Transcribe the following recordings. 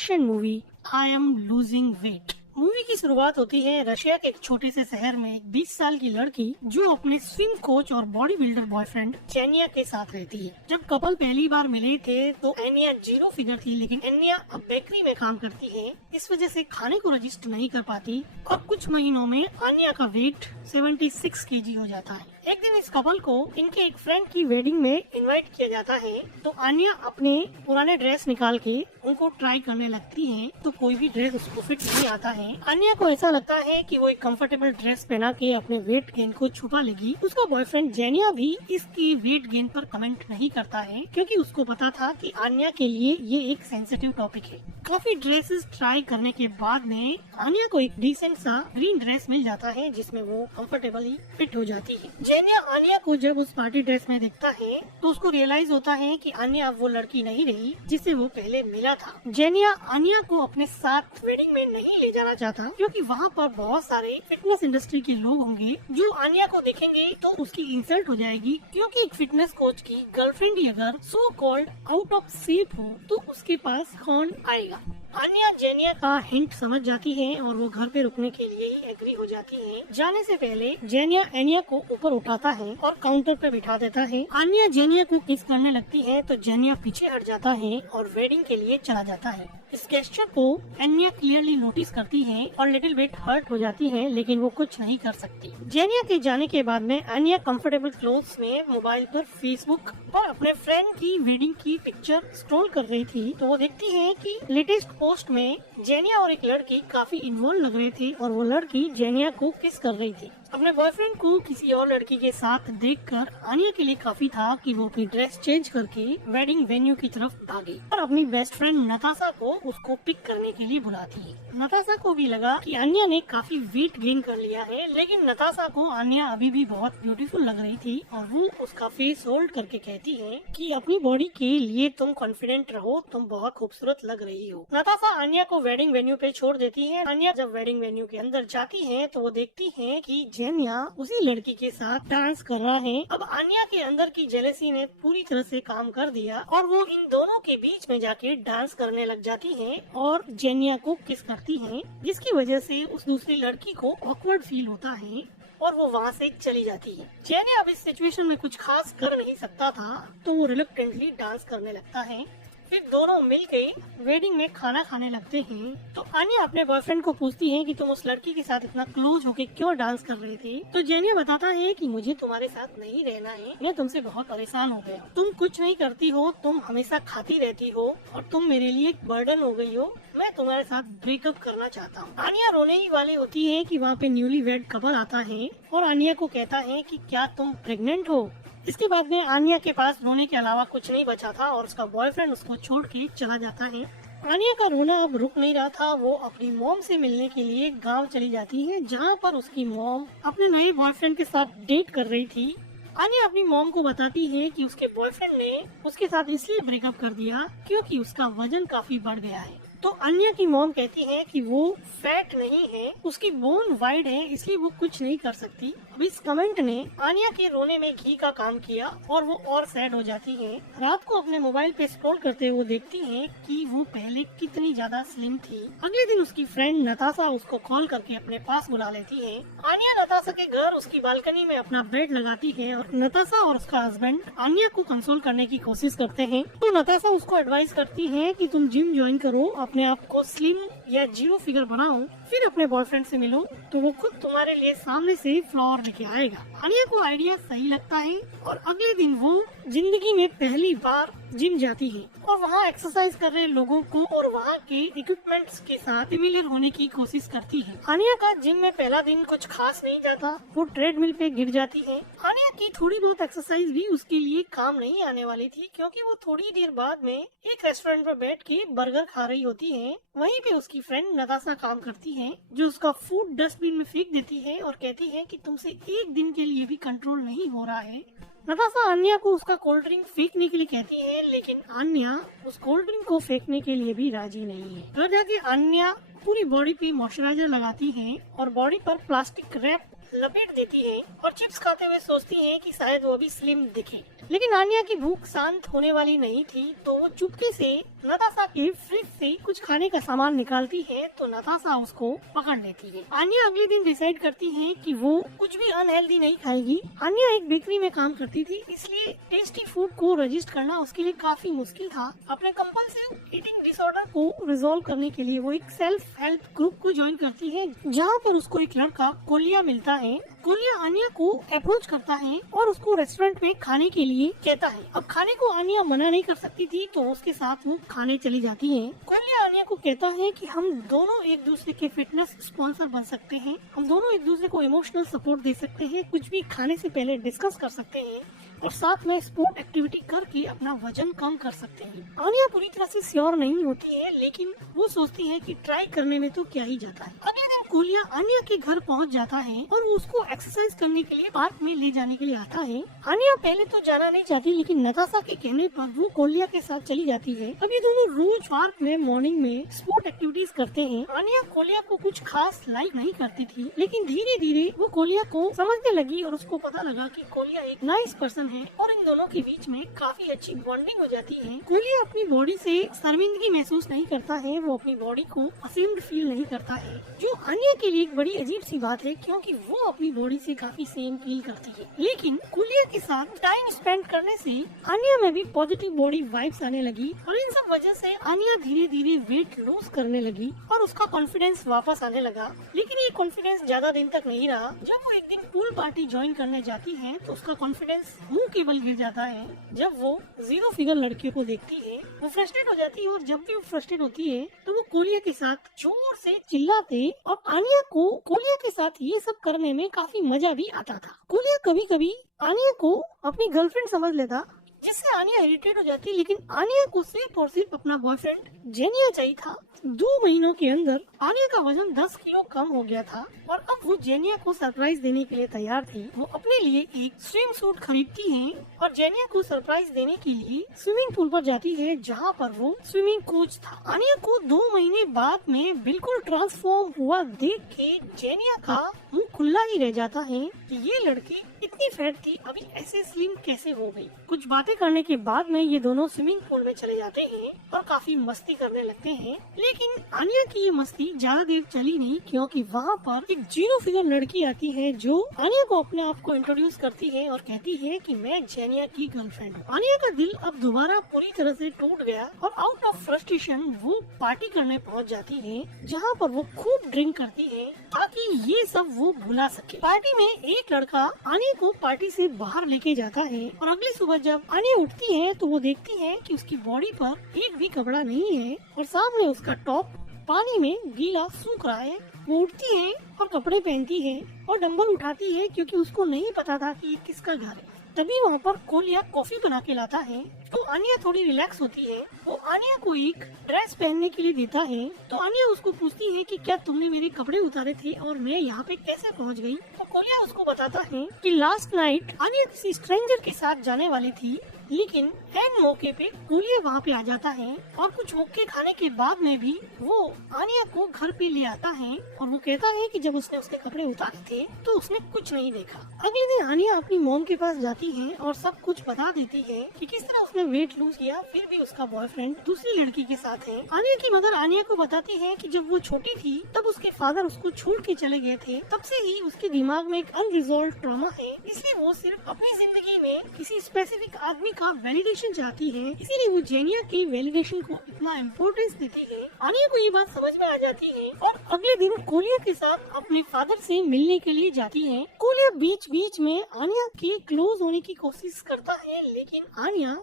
Russian movie I am losing weight. Movie की शुरुआत होती है रशिया के एक छोटे से शहर में एक 20 साल की लड़की जो अपने स्विम कोच और बॉडी बिल्डर बॉयफ्रेंड जेनिया के साथ रहती है। जब कपल पहली बार मिले थे तो एनिया 0 फिगर थी, लेकिन एनिया अब बेकरी में काम करती है, इस वजह से खाने को रजिस्टर नहीं कर पाती और कुछ महीनों में एनिया का वेट 76 केजी हो जाता है। एक दिन इस कपल को इनके एक फ्रेंड की वेडिंग में इनवाइट किया जाता है, तो आन्या अपने पुराने ड्रेस निकाल के उनको ट्राई करने लगती है, तो कोई भी ड्रेस उसको फिट नहीं आता है। आन्या को ऐसा लगता है कि वो एक कंफर्टेबल ड्रेस पहना के अपने वेट गेन को छुपा लेगी। उसका बॉयफ्रेंड जेनिया भी इसकी वेट गेन पर कमेंट नहीं करता है, क्योंकि उसको पता था कि आन्या के लिए ये एक सेंसिटिव टॉपिक है। काफी ड्रेसेस ट्राई करने के बाद में आन्या को एक डिसेंट सा ग्रीन ड्रेस मिल जाता है, जिसमें वो कंफर्टेबली फिट हो जाती है। जेनिया आन्या को जब उस पार्टी ड्रेस में देखता है तो उसको रियलाइज होता है कि आन्या वो लड़की नहीं रही जिससे वो पहले मिला था। जेनिया आन्या को अपने साथ वेडिंग में नहीं ले जाना चाहता, क्योंकि वहाँ पर बहुत सारे फिटनेस इंडस्ट्री के लोग होंगे जो आन्या को देखेंगे तो उसकी इंसल्ट हो जाएगी, क्योंकि एक फिटनेस कोच की गर्लफ्रेंड ही अगर so called out of shape हो तो उसके पास कौन आएगा। आन्या जेनिया का हिंट समझ जाती है और वो घर पे रुकने के लिए ही एग्री हो जाती है। जाने से पहले जेनिया एनिया को ऊपर उठाता है और काउंटर पे बिठा देता है। आन्या जेनिया को किस करने लगती है तो जेनिया पीछे हट जाता है और वेडिंग के लिए चला जाता है। इस गेस्चर को एनिया क्लियरली नोटिस करती है और लिटिल बिट हर्ट हो जाती है, लेकिन वो कुछ नहीं कर सकती। जेनिया के जाने के बाद में एनिया कंफर्टेबल क्लोथ्स में मोबाइल पर फेसबुक पर अपने फ्रेंड की वेडिंग की पिक्चर स्क्रॉल कर रही थी, तो वो देखती है कि लेटेस्ट पोस्ट में जेनिया और एक लड़की काफी इन्वॉल्व लग रहे थे और वो लड़की जेनिया को किस कर रही थी। अपने बॉयफ्रेंड को किसी और लड़की के साथ देखकर आन्या के लिए काफी था कि वो अपनी ड्रेस चेंज करके वेडिंग वेन्यू की तरफ भागी और अपनी बेस्ट फ्रेंड नताशा को उसको पिक करने के लिए बुलाती है। नताशा को भी लगा कि आन्या ने काफी वेट गेन कर लिया है, लेकिन नताशा को आन्या अभी भी बहुत ब्यूटीफुल लग रही थी और वो उसका फेस होल्ड करके कहती है कि अपनी बॉडी के लिए तुम कॉन्फिडेंट रहो, तुम बहुत खूबसूरत लग रही हो। नताशा आन्या को वेडिंग वेन्यू पे छोड़ देती है। आन्या जब वेडिंग वेन्यू के अंदर जाती है तो वो देखती है कि जेनिया उसी लड़की के साथ डांस कर रहा है। अब आन्या के अंदर की जेलसी ने पूरी तरह से काम कर दिया और वो इन दोनों के बीच में जाके डांस करने लग जाती है और जेनिया को किस करती है, जिसकी वजह से उस दूसरी लड़की को ऑकवर्ड फील होता है और वो वहाँ से चली जाती है। जेनिया अब इस सिचुएशन में कुछ खास कर नहीं सकता था, तो वो रिलक्टेंटली डांस करने लगता है। फिर दोनों मिलके वेडिंग में खाना खाने लगते हैं। तो आन्या अपने बॉयफ्रेंड को पूछती है कि तुम उस लड़की के साथ इतना क्लोज होके क्यों डांस कर रहे थे, तो जेनिया बताता है कि मुझे तुम्हारे साथ नहीं रहना है, मैं तुमसे बहुत परेशान हो गया, तुम कुछ नहीं करती हो, तुम हमेशा खाती रहती हो और तुम मेरे लिए एक बर्डन हो गई हो, मैं तुम्हारे साथ ब्रेकअप करना चाहता हूँ। आन्या रोने ही वाली होती है कि वहाँ पे न्यूली वेड कपल आता है और आन्या को कहता है कि क्या तुम प्रेग्नेंट हो। इसके बाद में आन्या के पास रोने के अलावा कुछ नहीं बचा था और उसका बॉयफ्रेंड उसको छोड़ के चला जाता है। आन्या का रोना अब रुक नहीं रहा था, वो अपनी मॉम से मिलने के लिए गांव चली जाती है, जहां पर उसकी मॉम अपने नए बॉयफ्रेंड के साथ डेट कर रही थी। आन्या अपनी मॉम को बताती है कि उसके बॉयफ्रेंड ने उसके साथ इसलिए ब्रेकअप कर दिया क्योंकि उसका वजन काफी बढ़ गया है। तो आन्या की मॉम कहती है कि वो फैट नहीं है, उसकी बोन वाइड है, इसलिए वो कुछ नहीं कर सकती। अब इस कमेंट ने आन्या के रोने में घी का काम किया और वो और सैड हो जाती है। रात को अपने मोबाइल पे स्क्रॉल करते हुए देखती है कि वो पहले कितनी ज्यादा स्लिम थी। अगले दिन उसकी फ्रेंड नताशा उसको कॉल करके अपने पास बुला लेती है। आन्या नताशा के घर उसकी बालकनी में अपना बेड लगाती है और नताशा और उसका हस्बैंड आन्या को कंसोल करने की कोशिश करते हैं। तो नताशा उसको एडवाइस करती है कि तुम जिम ज्वाइन करो, अपने आप को स्लिम या 0 फिगर बनाओ, फिर अपने बॉयफ्रेंड से मिलो, तो वो खुद तुम्हारे लिए सामने से फ्लावर लेके आएगा। आन्या को आइडिया सही लगता है और अगले दिन वो जिंदगी में पहली बार जिम जाती है और वहाँ एक्सरसाइज कर रहे लोगों को और वहाँ के इक्विपमेंट्स के साथ सिमिलर होने की कोशिश करती है। आन्या का जिम में पहला दिन कुछ खास नहीं जाता, वो ट्रेडमिल पे गिर जाती है। आन्या की थोड़ी बहुत एक्सरसाइज भी उसके लिए काम नहीं आने वाली थी, क्योंकि वो थोड़ी देर बाद में एक रेस्टोरेंट पर बैठ के बर्गर खा रही होती है। वहीं पे उसकी फ्रेंड नताशा काम करती है, जो उसका फूड डस्टबिन में फेंक देती है और कहती है कि तुमसे एक दिन के लिए भी कंट्रोल नहीं हो रहा है। नताशा आन्या को उसका कोल्ड ड्रिंक फेंकने के लिए कहती है, लेकिन आन्या उस कोल्ड ड्रिंक को फेंकने के लिए भी राजी नहीं है। घर जाके आन्या पूरी बॉडी पे मॉइस्चराइजर लगाती है और बॉडी पर प्लास्टिक रैप लपेट देती है और चिप्स खाते हुए सोचती है कि शायद वो अभी स्लिम दिखे। लेकिन आन्या की भूख शांत होने वाली नहीं थी, तो वो चुपके से नताशा के फ्रिज से कुछ खाने का सामान निकालती है, तो नताशा उसको पकड़ लेती है। आन्या अगले दिन डिसाइड करती है कि वो कुछ भी अनहेल्दी नहीं खाएगी। आन्या एक बेकरी में काम करती थी, इसलिए टेस्टी फूड को रजिस्ट करना उसके लिए काफी मुश्किल था। अपने कंपल्सिव ईटिंग डिसऑर्डर को रिजॉल्व करने के लिए वो एक सेल्फ हेल्प ग्रुप को ज्वाइन करती है, जहाँ पर उसको एक लड़का कोलिया मिलता है। कोलिया आन्या को अप्रोच करता है और उसको रेस्टोरेंट में खाने के लिए कहता है। अब खाने को आन्या मना नहीं कर सकती थी, तो उसके साथ वो खाने चली जाती है। कोलिया आन्या को कहता है कि हम दोनों एक दूसरे के फिटनेस स्पॉन्सर बन सकते हैं, हम दोनों एक दूसरे को इमोशनल सपोर्ट दे सकते हैं, कुछ भी खाने से पहले डिस्कस कर सकते हैं और साथ में स्पोर्ट एक्टिविटी करके अपना वजन कम कर सकते हैं। आन्या पूरी तरह से श्योर नहीं होती है, लेकिन वो सोचती है कि ट्राई करने में तो क्या ही जाता है। अगले दिन कोलिया आन्या के घर पहुंच जाता है और वो उसको एक्सरसाइज करने के लिए पार्क में ले जाने के लिए आता है। आन्या पहले तो जाना नहीं चाहती, लेकिन नताशा के कहने पर वो कोलिया के साथ चली जाती है। अब ये दोनों रोज पार्क में मॉर्निंग में स्पोर्ट एक्टिविटीज करते हैं। आन्या कोलिया को कुछ खास लाइक नहीं करती थी, लेकिन धीरे धीरे वो कोलिया को समझने लगी और उसको पता लगा कि कोलिया एक नाइस पर्सन है और इन दोनों के बीच में काफी अच्छी बॉन्डिंग हो जाती है। कोलिया अपनी बॉडी से शर्मिंदगी महसूस नहीं करता है, वो अपनी बॉडी को असेम्ड फील नहीं करता है, जो आन्या के लिए एक बड़ी अजीब सी बात है, क्योंकि वो अपनी बॉडी से काफी सेम फील करती है। लेकिन कोलिया के साथ टाइम स्पेंड करने से आन्या में भी पॉजिटिव बॉडी वाइब्स आने लगी और इन सब वजह से आन्या धीरे धीरे वेट लॉस करने लगी और उसका कॉन्फिडेंस वापस आने लगा। लेकिन ये कॉन्फिडेंस ज्यादा दिन तक नहीं रहा। जब वो एक दिन पूल पार्टी ज्वाइन करने जाती है, तो उसका कॉन्फिडेंस मुंह के बल गिर जाता है। जब वो 0 फिगर लड़कियों को देखती है, वो फ्रस्ट्रेट हो जाती है और जब भी वो फ्रस्ट्रेट होती है, तो वो कोलिया के साथ जोर से चिल्लाते और आन्या को कोलिया के साथ ये सब करने में काफी मजा भी आता था। कोलिया कभी कभी आन्या को अपनी गर्लफ्रेंड समझ लेता, जिससे आन्या इरिटेट हो जाती, लेकिन आन्या को सिर्फ और सिर्फ अपना बॉयफ्रेंड जेनिया चाहिए था। 2 महीनों के अंदर आन्या का वजन 10 किलो कम हो गया था और अब वो जेनिया को सरप्राइज देने के लिए तैयार थी। वो अपने लिए एक स्विम सूट खरीदती है और जेनिया को सरप्राइज देने के लिए स्विमिंग पूल पर जाती है, जहाँ पर वो स्विमिंग कोच था। आन्या को 2 महीने बाद में बिल्कुल ट्रांसफॉर्म हुआ देख के जेनिया का मुंह खुला ही रह जाता है कि ये लड़की इतनी फैट थी, अभी ऐसे स्लिम कैसे हो गई। कुछ बातें करने के बाद में ये दोनों स्विमिंग पूल में चले जाते हैं और काफी मस्ती करने लगते हैं। लेकिन आन्या की ये मस्ती ज्यादा देर चली नहीं, क्योंकि वहाँ पर एक 0 फिगर लड़की आती है जो आन्या को अपने आप को इंट्रोड्यूस करती है और कहती है कि मैं जेनिया की गर्लफ्रेंड हूँ। आन्या का दिल अब दोबारा पूरी तरह से टूट गया और आउट ऑफ फ्रस्ट्रेशन वो पार्टी करने पहुँच जाती है, जहाँ पर वो खूब ड्रिंक करती है ताकि ये सब वो भुला सके। पार्टी में एक लड़का आन्या को पार्टी से बाहर लेके जाता है और अगली सुबह जब आन्या उठती है, तो वो देखती है कि उसकी बॉडी पर एक भी कपड़ा नहीं है और सामने उसका टॉप पानी में गीला सूख रहा है। वो उठती है और कपड़े पहनती है और डंबल उठाती है, क्योंकि उसको नहीं पता था कि ये किसका घर है। तभी वहाँ पर कोलिया कॉफी बना के लाता है, तो आन्या थोड़ी रिलैक्स होती है। वो आन्या को एक ड्रेस पहनने के लिए देता है, तो आन्या उसको पूछती है कि क्या तुमने मेरे कपड़े उतारे थे और मैं यहाँ पे कैसे पहुँच गई। तो कोलिया उसको बताता है कि लास्ट नाइट आन्या किसी स्ट्रेंजर के साथ जाने वाली थी, लेकिन एन मौके पे कोलिया वहाँ पे आ जाता है और कुछ मुक्के खाने के बाद में भी वो आन्या को घर पे ले आता है और वो कहता है कि जब उसने उसके कपड़े उतारे थे तो उसने कुछ नहीं देखा। अगले दिन आन्या अपनी मॉम के पास जाती है और सब कुछ बता देती है कि किस तरह उसने वेट लूज किया, फिर भी उसका बॉयफ्रेंड दूसरी लड़की के साथ है। आन्या की मदर आन्या को बताती है कि जब वो छोटी थी तब उसके फादर उसको छोड़ के चले गए थे, तब से ही उसके दिमाग में एक अनरिजॉल्व ट्रॉमा है, इसलिए वो सिर्फ अपनी जिंदगी में किसी स्पेसिफिक आदमी का वैलिडेशन चाहती है, इसीलिए वो जेनिया की वैलिडेशन को इतना इम्पोर्टेंस देती है। आन्या को ये बात समझ में आ जाती है और अगले दिन कोलिया के साथ अपने फादर से मिलने के लिए जाती है। कोलिया बीच बीच में आन्या के क्लोज होने की कोशिश करता है, लेकिन आन्या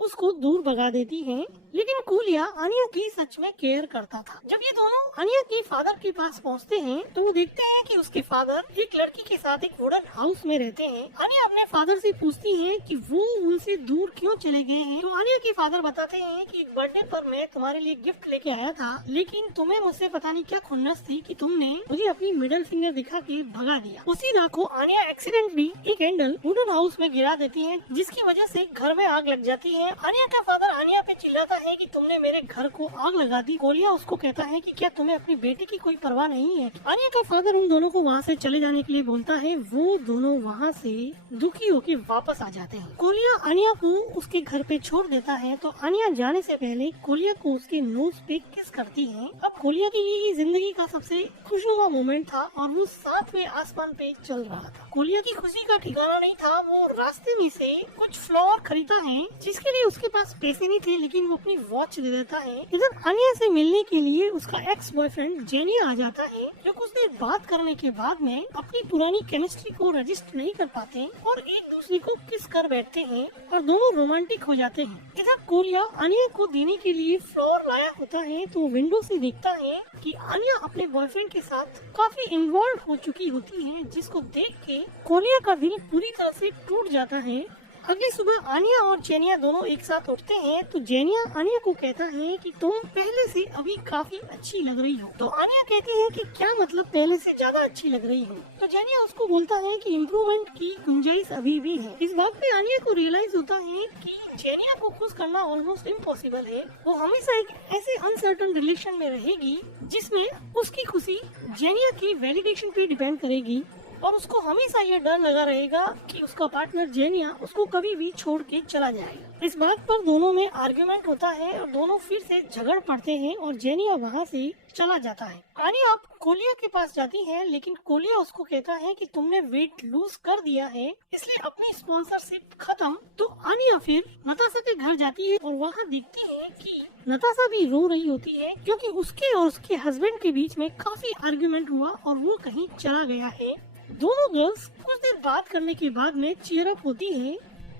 उसको दूर भगा देती है। लेकिन कोलिया आन्या की सच में केयर करता था। जब ये दोनों आन्या के फादर के पास पहुंचते हैं, तो वो देखते हैं कि उसके फादर एक लड़की के साथ एक वुडन हाउस में रहते हैं। आन्या अपने फादर से पूछती है कि वो उनसे दूर क्यों चले गए हैं, तो आन्या के फादर बताते हैं कि एक बर्थडे पर मैं तुम्हारे लिए गिफ्ट लेके आया था, लेकिन तुम्हें मुझसे पता नहीं क्या खुन्नस थी कि तुमने मुझे अपनी मिडिल फिंगर दिखा के भगा दिया। उसी रात को आन्या एक्सीडेंटली एक हैंडल वुडन हाउस में गिरा देती है, जिसकी वजह से घर में आग लग जाती है। आन्या का फादर आन्या पे चिल्लाता है कि तुमने मेरे घर को आग लगा दी। कोलिया उसको कहता है कि क्या तुम्हें अपनी बेटी की कोई परवाह नहीं है। आनिया का फादर उन दोनों को वहाँ से चले जाने के लिए बोलता है। वो दोनों वहाँ से दुखी होकर वापस आ जाते हैं। कोलिया आनिया को उसके घर पे छोड़ देता है तो आनिया जाने से पहले कोलिया को उसके नोज पे किस करती है। अब कोलिया की ये जिंदगी का सबसे खुशनुमा मोमेंट था और वो सातवें आसमान पे चल रहा था। कोलिया की खुशी का ठिकाना नहीं था। वो रास्ते में से कुछ फ्लावर खरीदता है जिसके लिए उसके पास पैसे नहीं थे, लेकिन वो अपनी वॉच दे देता है। इधर आनिया से मिलने के लिए उसका एक्स बॉयफ्रेंड जेनिया आ जाता है, जो कुछ देर बात करने के बाद में अपनी पुरानी केमिस्ट्री को रजिस्टर नहीं कर पाते और एक दूसरे को किस कर बैठते हैं और दोनों रोमांटिक हो जाते हैं। इधर कोलिया आनिया को देने के लिए फ्लावर लाया होता है तो विंडो से देखता है कि आनिया अपने बॉयफ्रेंड के साथ काफी इन्वॉल्व हो चुकी होती है, जिसको देख के कोलिया का दिल पूरी तरह से टूट जाता है। अगली सुबह आनिया और जेनिया दोनों एक साथ उठते हैं तो जेनिया आनिया को कहता है कि तुम पहले से अभी काफी अच्छी लग रही हो। तो आनिया कहती है कि क्या मतलब पहले से ज्यादा अच्छी लग रही हो। तो जेनिया उसको बोलता है कि इम्प्रूवमेंट की गुंजाइश अभी भी है। इस बात पे आनिया को रियलाइज होता है कि जेनिया को खुश करना ऑलमोस्ट इम्पॉसिबल है। वो हमेशा एक ऐसे अनसर्टन रिलेशन में रहेगी जिसमें उसकी खुशी जेनिया की वैलिडेशन पे डिपेंड करेगी और उसको हमेशा ये डर लगा रहेगा कि उसका पार्टनर जेनिया उसको कभी भी छोड़ के चला जाएगा। इस बात पर दोनों में आर्ग्यूमेंट होता है और दोनों फिर से झगड़ पड़ते हैं और जेनिया वहाँ से चला जाता है। आनिया अब कोलिया के पास जाती है, लेकिन कोलिया उसको कहता है कि तुमने वेट लूज कर दिया है इसलिए अपनी स्पॉन्सरशिप खत्म। तो आनिया फिर नताशा के घर जाती है और वहाँ देखती है कि नताशा भी रो रही होती है क्योंकि उसके और उसके हस्बैंड के बीच में काफी आर्ग्यूमेंट हुआ और वो कहीं चला गया है। दोनों गर्ल्स कुछ देर बात करने के बाद में चीयर अप होती है।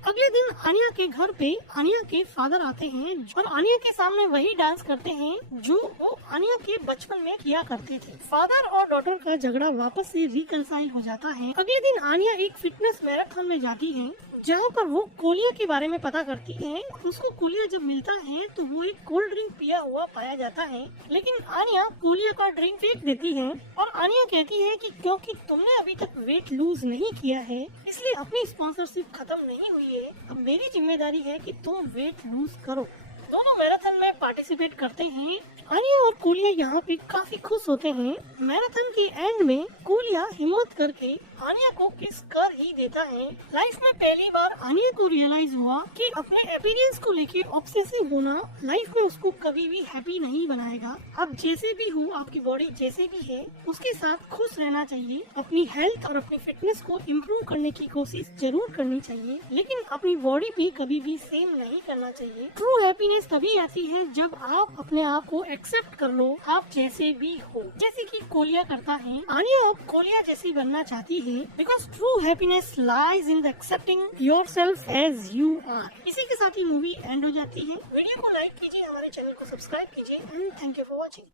अगले दिन आनिया के घर पे आनिया के फादर आते हैं और आनिया के सामने वही डांस करते हैं जो वो आनिया के बचपन में किया करते थे। फादर और डॉटर का झगड़ा वापस से रिकंसाइल हो जाता है। अगले दिन आनिया एक फिटनेस मैराथन में जाती है जहाँ पर वो कोलिया के बारे में पता करती है। उसको कोलिया जब मिलता है तो वो एक कोल्ड ड्रिंक पिया हुआ पाया जाता है, लेकिन आनिया कोलिया का ड्रिंक फेंक देती है और आनिया कहती है कि क्योंकि तुमने अभी तक वेट लूज नहीं किया है इसलिए अपनी स्पॉन्सरशिप खत्म नहीं हुई है। अब मेरी जिम्मेदारी है कि तुम वेट लूज करो। दोनों मैराथन में पार्टिसिपेट करते हैं। आनिया और कोलिया यहाँ पे काफी खुश होते हैं। मैराथन के एंड में कोलिया हिम्मत करके आनिया को किस कर ही देता है। लाइफ में पहली बार आनिया को रियलाइज हुआ कि अपने अपीयरेंस को लेके ऑब्सेसिव होना लाइफ में उसको कभी भी हैप्पी नहीं बनाएगा। आप जैसे भी हो, आपकी बॉडी जैसे भी है उसके साथ खुश रहना चाहिए। अपनी हेल्थ और अपनी फिटनेस को इम्प्रूव करने की कोशिश जरूर करनी चाहिए, लेकिन अपनी बॉडी भी कभी भी सेम नहीं करना चाहिए। ट्रू हैप्पीनेस तभी आती है जब आप अपने आप को एक्सेप्ट कर लो, आप जैसे भी हो, जैसे कि कोलिया करता है। आनिया अब कोलिया जैसी बनना चाहती है because true happiness lies in the accepting yourself as you are. इसी के साथ ही मूवी एंड हो जाती है। वीडियो को लाइक कीजिए, हमारे चैनल को सब्सक्राइब कीजिए and thank you for watching.